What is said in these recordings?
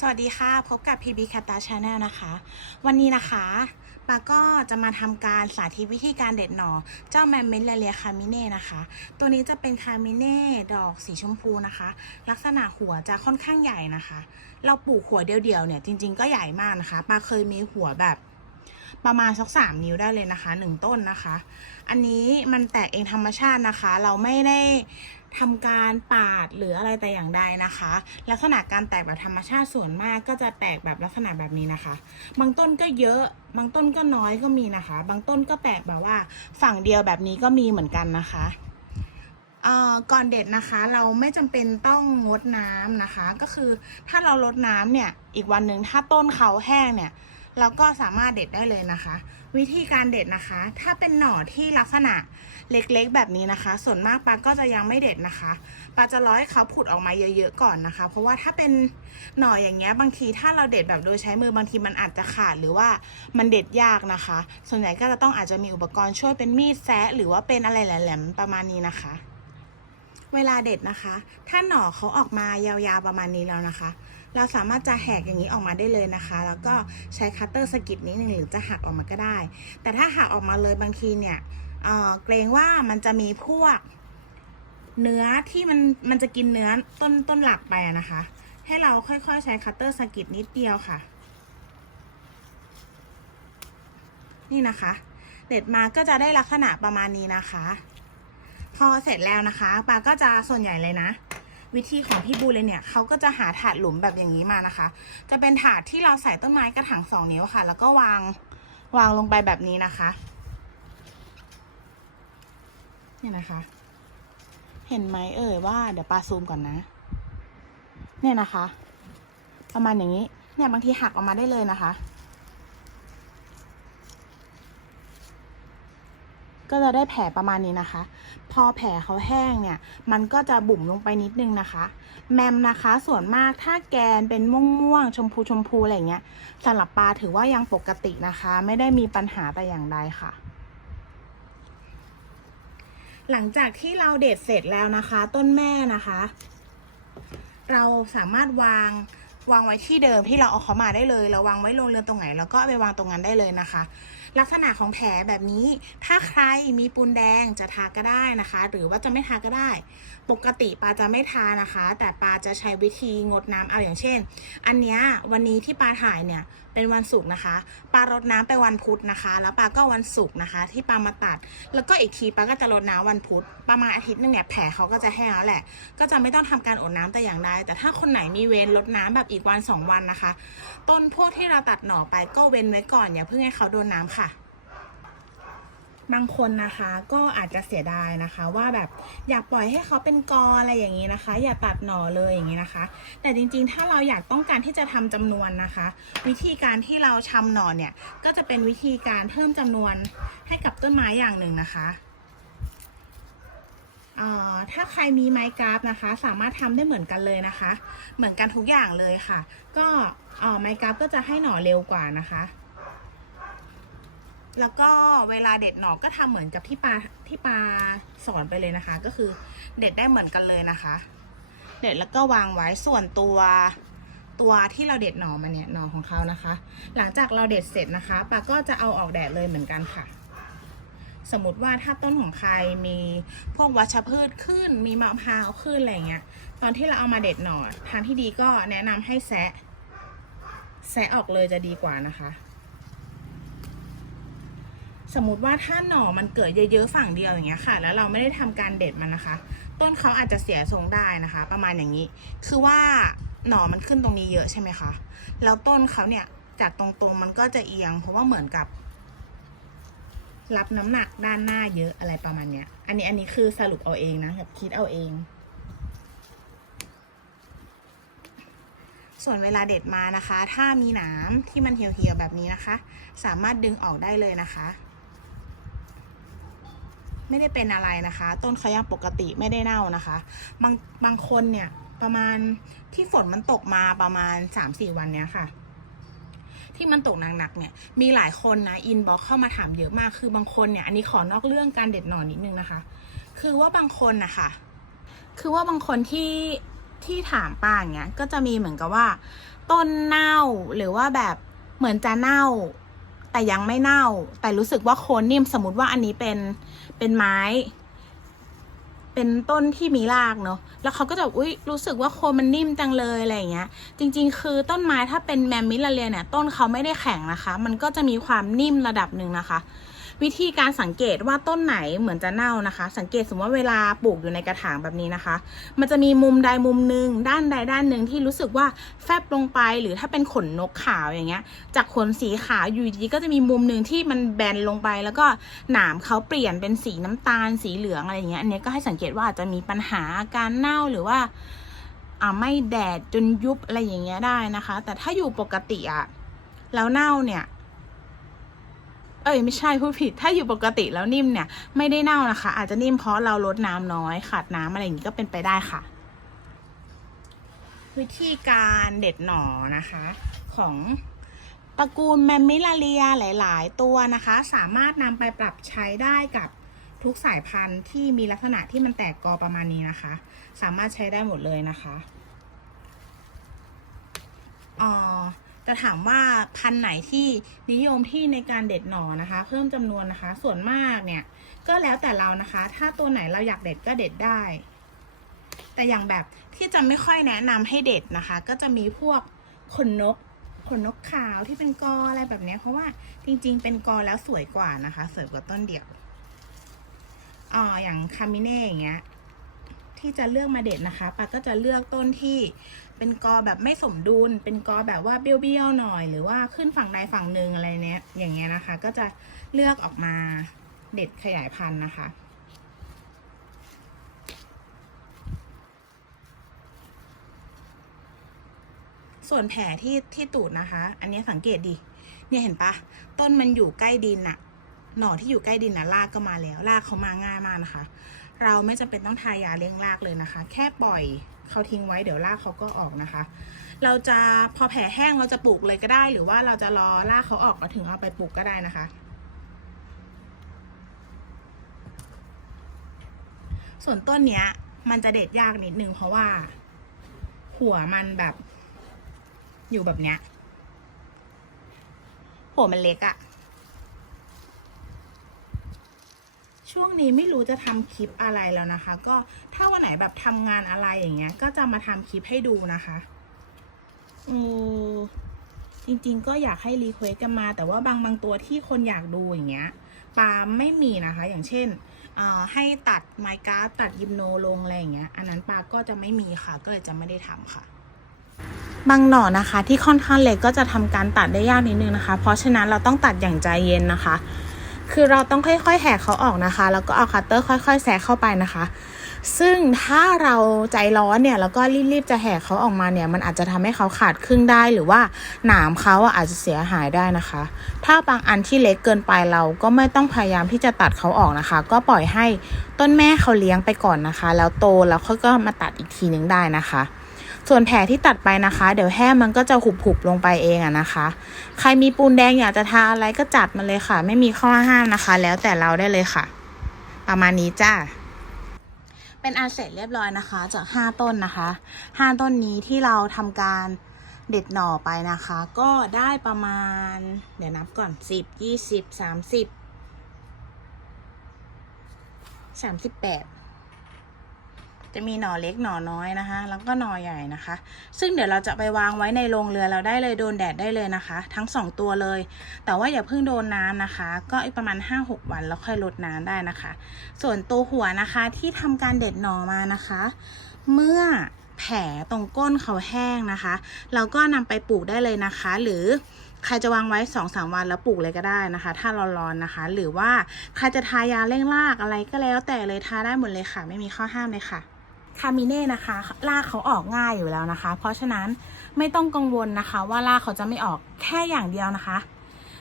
สวัสดีค่ะ พบกับ PB c a t a Channel นะคะ วันนี้นะคะปาก็จะมาทำการสาธิตวิธีการเด็ดหน่อ เจ้าแมมเมนเลียคามิเน่นะคะ ตัวนี้จะเป็นคามิเน่ดอกสีชมพูนะคะ ลักษณะหัวจะค่อนข้างใหญ่นะคะ เราปลูกหัวเดียวๆเนี่ยจริงๆก็ใหญ่มากนะคะปาเคยมีหัวแบบประมาณสักสามนิ้วได้เลยนะคะหนึ่งต้นนะคะ อันนี้มันแตกเองธรรมชาตินะคะ เราไม่ได้ ทำการปาดหรืออะไรแต่อย่างใดนะคะ ลักษณะการแตกแบบธรรมชาติส่วนมากก็จะแตกแบบลักษณะแบบนี้นะคะ บางต้นก็เยอะ บางต้นก็น้อยก็มีนะคะ บางต้นก็แตกแบบว่าฝั่งเดียวแบบนี้ก็มีเหมือนกันนะคะก่อนเด็ดนะคะเราไม่จำเป็นต้องงดน้ำนะคะ ก็คือถ้าเราลดน้ำเนี่ยอีกวันหนึ่งถ้าต้นเขาแห้งเนี่ย เราก็สามารถเด็ดได้เลยนะคะ วิธีการเด็ดนะคะ ถ้าเป็นหน่อที่ลักษณะเล็กๆ แบบนี้นะคะ ส่วนมากปลาก็จะยังไม่เด็ดนะคะปลาจะร้อให้เขาผุดออกมาเยอะๆก่อนนะคะ เพราะว่าถ้าเป็นหน่ออย่างเงี้ยบางทีถ้าเราเด็ดแบบโดยใช้มือบางทีมันอาจจะขาดหรือว่ามันเด็ดยากนะคะ ส่วนใหญ่ก็จะต้องอาจจะมีอุปกรณ์ช่วยเป็นมีดแซะหรือว่าเป็นอะไรแหลมๆประมาณนี้นะคะ เวลาเด็ดนะคะ ถ้าหน่อเขาออกมายาวๆประมาณนี้แล้วนะคะ เราสามารถจะแหกอย่างนี้ออกมาได้เลยนะคะ แล้วก็ใช้คัตเตอร์สกิดนิดหนึ่งหรือจะหักออกมาก็ได้ แต่ถ้าหักออกมาเลยบางทีเนี่ยเเกรงว่ามันจะมีพวก เนื้อที่มันมันจะกินเนื้อต้นต้นหลักไปนะคะ ให้เราค่อยๆใช้คัตเตอร์สกิดนิดเดียวค่ะ นี่นะคะ เด็ดมาก็จะได้ลักษณะประมาณนี้นะคะ พอเสร็จแล้วนะคะปาก็จะส่วนใหญ่เลยนะ วิธีของพี่บูเลยเนี่ยเขาก็จะหาถาดหลุมแบบอย่างนี้มานะคะ จะเป็นถาดที่เราใส่ต้นไม้กระถางสองนิ้วค่ะ แล้วก็วางวางลงไปแบบนี้นะคะเนี่ยนะคะ เห็นไหมเอ่ยว่าเดี๋ยวปาซูมก่อนนะ เนี่ยนะคะ ประมาณอย่างนี้ เนี่ยบางทีหักออกมาได้เลยนะคะ ก็จะได้แผลประมาณนี้นะคะ พอแผลเขาแห้งเนี่ย มันก็จะบุ๋มลงไปนิดนึงนะคะ แมมนะคะส่วนมากถ้าแกนเป็นม่วงๆชมพูชมพูอะไรเงี้ยสำหรับปลาถือว่ายังปกตินะคะ ไม่ได้มีปัญหาแต่อย่างใดค่ะ หลังจากที่เราเด็ดเสร็จแล้วนะคะ ต้นแม่นะคะ เราสามารถวางวางไว้ที่เดิมที่เราเอาเขามาได้เลย เราวางไว้โรงเรือนตรงไหนเราก็ไปวางตรงนั้นได้เลยนะคะ ลักษณะของแผลแบบนี้ ถ้าใครมีปูนแดงจะทาก็ได้นะคะ หรือว่าจะไม่ทาก็ได้ ปกติปาจะไม่ทานะคะ แต่ปาจะใช้วิธีงดน้ำเอาอย่างเช่น อันเนี้ยวันนี้ที่ปาถ่ายเนี่ยเป็นวันศุกร์นะคะปารดน้ำไปวันพุธนะคะ แล้วปาก็วันศุกร์นะคะ ที่ปามาตัด แล้วก็อีกทีปาก็จะรดน้ำวันพุธ ประมาณอาทิตย์นึงเนี่ยแผลเขาก็จะแห้งแล้วแหละ ก็จะไม่ต้องทำการอดน้ำแต่อย่างใด แต่ถ้าคนไหนมีเว้นลดน้ำแบบอีกวันสองวันนะคะ ต้นพวกที่เราตัดหน่อไปก็เว้นไว้ก่อนอย่าเพิ่งให้เขาโดนน้ำค่ะ บางคนนะคะก็อาจจะเสียดายนะคะ ว่าแบบอยากปล่อยให้เขาเป็นกออะไรอย่างนี้นะคะ อย่าตัดหน่อเลยอย่างนี้นะคะ แต่จริงๆ ถ้าเราอยากต้องการที่จะทำจำนวนนะคะ วิธีการที่เราชำหน่อเนี่ยก็จะเป็นวิธีการเพิ่มจำนวนให้กับต้นไม้อย่างหนึ่งนะคะอ่อถ้าใครมีไม้กราฟนะคะ สามารถทำได้เหมือนกันเลยนะคะ เหมือนกันทุกอย่างเลยค่ะ ก็อ่อไม้กราฟก็จะให้หน่อเร็วกว่านะคะ แล้วก็เวลาเด็ดหน่อก็ทำเหมือนกับที่ปาที่ปาสอนไปเลยนะคะ ก็คือเด็ดได้เหมือนกันเลยนะคะ เด็ดแล้วก็วางไว้ส่วนตัวตัวที่เราเด็ดหน่อมาเนี่ยหน่อของเขานะคะ หลังจากเราเด็ดเสร็จนะคะปาก็จะเอาออกแดดเลยเหมือนกันค่ะ สมมติว่าถ้าต้นของใครมีพวกวัชพืชขึ้น มีมะพร้าวขึ้นอะไรเงี้ย ตอนที่เราเอามาเด็ดหน่อทางที่ดีก็แนะนำให้แซะแซะออกเลยจะดีกว่านะคะ สมมติว่าถ้าหน่อมันเกิดเยอะๆฝั่งเดียวอย่างเงี้ยค่ะ แล้วเราไม่ได้ทำการเด็ดมันนะคะ ต้นเขาอาจจะเสียทรงได้นะคะ ประมาณอย่างนี้ คือว่าหน่อมันขึ้นตรงนี้เยอะใช่ไหมคะ แล้วต้นเขาเนี่ยจากตรงๆมันก็จะเอียง เพราะว่าเหมือนกับ รับน้ำหนักด้านหน้าเยอะอะไรประมาณเนี้ย อันนี้อันนี้คือสรุปเอาเองนะแบบคิดเอาเอง ส่วนเวลาเด็ดมานะคะ ถ้ามีหนามที่มันเหี่ยวๆแบบนี้นะคะ สามารถดึงออกได้เลยนะคะ ไม่ได้เป็นอะไรนะคะ ต้นเขายังปกติไม่ได้เน่านะคะ บางบางคนเนี่ยประมาณที่ฝนมันตกมาประมาณสามสี่วันเนี้ยค่ะ ที่มันตกหนักๆเนี่ย มีหลายคนนะอินบ็อกเข้ามาถามเยอะมากคือบางคนเนี่ยอันนี้ขอนอกเรื่องการเด็ดหน่อนิดนึงนะคะ คือว่าบางคนนะคะคือว่าบางคนที่ที่ถามป้าอย่างเงี้ยก็จะมีเหมือนกับว่า ต้นเน่าหรือว่าแบบเหมือนจะเน่า แต่ยังไม่เน่า แต่รู้สึกว่าโคนนิ่มสมมติว่าอันนี้เป็นเป็นไม้ เป็นต้นที่มีรากเนาะแล้วเขาก็จะอุ้ยรู้สึกว่าโคนมันนิ่มจังเลยอะไรอย่างเงี้ย จริง ๆ คือต้นไม้ถ้าเป็นแมมมิลาเรียเนี่ย ต้นเขาไม่ได้แข็งนะคะ มันก็จะมีความนิ่มระดับหนึ่งนะคะ วิธีการสังเกตว่าต้นไหนเหมือนจะเน่านะคะ สังเกตสมมติว่าเวลาปลูกอยู่ในกระถางแบบนี้นะคะ มันจะมีมุมใดมุมหนึ่งด้านใดด้านหนึ่งที่รู้สึกว่าแฟบลงไป หรือถ้าเป็นขนนกขาวอย่างเงี้ย จากขนสีขาวอยู่ดีก็จะมีมุมหนึ่งที่มันแบนลงไป แล้วก็หนามเขาเปลี่ยนเป็นสีน้ำตาลสีเหลืองอะไรอย่างเงี้ยอันนี้ก็ให้สังเกตว่าอาจจะมีปัญหาการเน่าหรือว่าอ่าไม่แดดจนยุบอะไรอย่างเงี้ยได้นะคะ แต่ถ้าอยู่ปกติอะแล้วเน่าเนี่ย เอ้ยไม่ใช่พูดผิด ถ้าอยู่ปกติแล้วนิ่มเนี่ยไม่ได้เน่านะคะ อาจจะนิ่มเพราะเราลดน้ำน้อยขาดน้ำอะไรอย่างนี้ก็เป็นไปได้ค่ะ วิธีการเด็ดหน่อนะคะ ของตระกูลแมมมิลาเรียหลาย ๆ ตัวนะคะ สามารถนำไปปรับใช้ได้กับทุกสายพันธุ์ที่มีลักษณะที่มันแตกกอประมาณนี้นะคะ สามารถใช้ได้หมดเลยนะคะอ่อ จะถามว่าพันธุ์ไหนที่นิยมที่ในการเด็ดหน่อนะคะ เพิ่มจำนวนนะคะ ส่วนมากเนี่ย ก็แล้วแต่เรานะคะ ถ้าตัวไหนเราอยากเด็ดก็เด็ดได้ แต่อย่างแบบที่จะไม่ค่อยแนะนำให้เด็ดนะคะ ก็จะมีพวกขนนกขนนกขาวที่เป็นกออะไรแบบนี้ เพราะว่าจริง ๆ เป็นกอแล้วสวยกว่านะคะ สวยกว่าต้นเดียวอ่าอย่างคามิเน่อย่างเงี้ย ที่จะเลือกมาเด็ดนะคะปาก็จะเลือกต้นที่เป็นกอแบบไม่สมดุล เป็นกอแบบว่าเบี้ยวๆหน่อย หรือว่าขึ้นฝั่งใดฝั่งหนึ่งอะไรเนี้ย อย่างเงี้ยนะคะ ก็จะเลือกออกมาเด็ดขยายพันธุ์นะคะส่วนแผลที่ที่ตูดนะคะ อันนี้สังเกตดิเนี่ยเห็นปะ ต้นมันอยู่ใกล้ดินอะหน่อที่อยู่ใกล้ดินอะรากก็มาแล้วรากเขามาง่ายมากนะคะ เราไม่จำเป็นต้องทายาเลี้ยงรากเลยนะคะ แค่ปล่อยเขาทิ้งไว้เดี๋ยวรากเขาก็ออกนะคะ เราจะพอแผลแห้งเราจะปลูกเลยก็ได้ หรือว่าเราจะรอรากเขาออกแล้วถึงเอาไปปลูกก็ได้นะคะ ส่วนต้นเนี้ยมันจะเด็ดยากนิดนึงเพราะว่า หัวมันแบบ อยู่แบบเนี้ยหัวมันเล็กอะ ช่วงนี้ไม่รู้จะทำคลิปอะไรแล้วนะคะ ก็ถ้าวันไหนแบบทำงานอะไรอย่างเงี้ย ก็จะมาทำคลิปให้ดูนะคะอือจริงๆ ก็อยากให้รีเควสกันมา แต่ว่าบางบางตัวที่คนอยากดูอย่างเงี้ยปาไม่มีนะคะ อย่างเช่นอ่าให้ตัดไมการ์ดตัดยิมโนลงอะไรอย่างเงี้ย อันนั้นปาก็จะไม่มีค่ะ ก็เลยจะไม่ได้ทำค่ะบางหน่อนะคะที่ค่อนข้างเล็กก็จะทำการตัดได้ยากนิดนึงนะคะ เพราะฉะนั้นเราต้องตัดอย่างใจเย็นนะคะ คือเราต้องค่อยๆแหกเขาออกนะคะ แล้วก็เอาคัตเตอร์ค่อยๆแซะเข้าไปนะคะ ซึ่งถ้าเราใจร้อนเนี่ยแล้วก็รีบๆจะแหกเขาออกมาเนี่ยมันอาจจะทำให้เขาขาดครึ่งได้หรือว่าหนามเขาอะอาจจะเสียหายได้นะคะ ถ้าบางอันที่เล็กเกินไปเราก็ไม่ต้องพยายามที่จะตัดเขาออกนะคะ ก็ปล่อยให้ต้นแม่เขาเลี้ยงไปก่อนนะคะ แล้วโตแล้วค่อยก็มาตัดอีกทีนึงได้นะคะ ส่วนแผลที่ตัดไปนะคะ เดี๋ยวแห้งมันก็จะหุบๆลงไปเองอะนะคะ ใครมีปูนแดงอยากจะทาอะไรก็จัดมาเลยค่ะ ไม่มีข้อห้ามนะคะ แล้วแต่เราได้เลยค่ะ ประมาณนี้จ้าเป็นอันเสร็จเรียบร้อยนะคะ จากห้าต้นนะคะห้าต้นนี้ที่เราทำการเด็ดหน่อไปนะคะ ก็ได้ประมาณ เดี๋ยวนับก่อนสิบยี่สิบสามสิบสามสิบแปด จะมีหน่อเล็กหน่อน้อยนะคะ แล้วก็หน่อใหญ่นะคะ ซึ่งเดี๋ยวเราจะไปวางไว้ในโรงเรือนเราได้เลยโดนแดดได้เลยนะคะ ทั้งสองตัวเลย แต่ว่าอย่าเพิ่งโดนน้ำนะคะ ก็อีกประมาณ 5-6 วันแล้วค่อยลดน้ำได้นะคะ ส่วนตัวหัวนะคะที่ทำการเด็ดหน่อมานะคะ เมื่อแผลตรงก้นเขาแห้งนะคะ เราก็นำไปปลูกได้เลยนะคะ หรือใครจะวางไว้2อสวันแล้วปลูกเลยก็ได้นะคะ ถ้าร้อนๆนะคะ หรือว่าใครจะทายาเร่งรากอะไรก็แล้วแต่เลยทาได้หมดเลยค่ะ ไม่มีข้อห้ามเลยค่ะ คามิเน่นะคะรากเขาออกง่ายอยู่แล้วนะคะ เพราะฉะนั้นไม่ต้องกังวลนะคะว่ารากเขาจะไม่ออกแค่อย่างเดียวนะคะ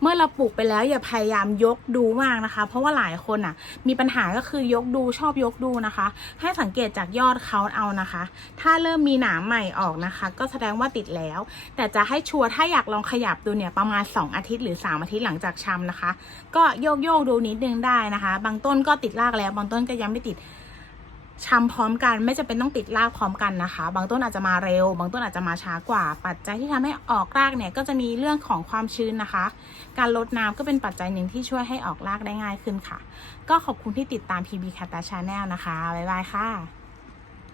เมื่อเราปลูกไปแล้วอย่าพยายามยกดูมากนะคะ เพราะว่าหลายคนอะ มีปัญหาก็คือยกดูชอบยกดูนะคะ ให้สังเกตจากยอดเขาเอานะคะ ถ้าเริ่มมีหนามใหม่ออกนะคะ ก็แสดงว่าติดแล้ว แต่จะให้ชัวร์ถ้าอยากลองขยับดูเนี่ยประมาณ 2 อาทิตย์หรือ 3 อาทิตย์หลังจากชำนะคะ ก็โยกโยกดูนิดนึงได้นะคะ บางต้นก็ติดรากแล้วบางต้นก็ยังไม่ติด ชำพร้อมกันไม่จะเป็นต้องติดรากพร้อมกันนะคะ บางต้นอาจจะมาเร็ว บางต้นอาจจะมาช้ากว่า ปัจจัยที่ทำให้ออกรากเนี่ยก็จะมีเรื่องของความชื้นนะคะ การลดน้ำก็เป็นปัจจัยหนึ่งที่ช่วยให้ออกรากได้ง่ายขึ้นค่ะ ก็ขอบคุณที่ติดตาม PB c a t a Channel นะคะ บ๊ายบายค่ะ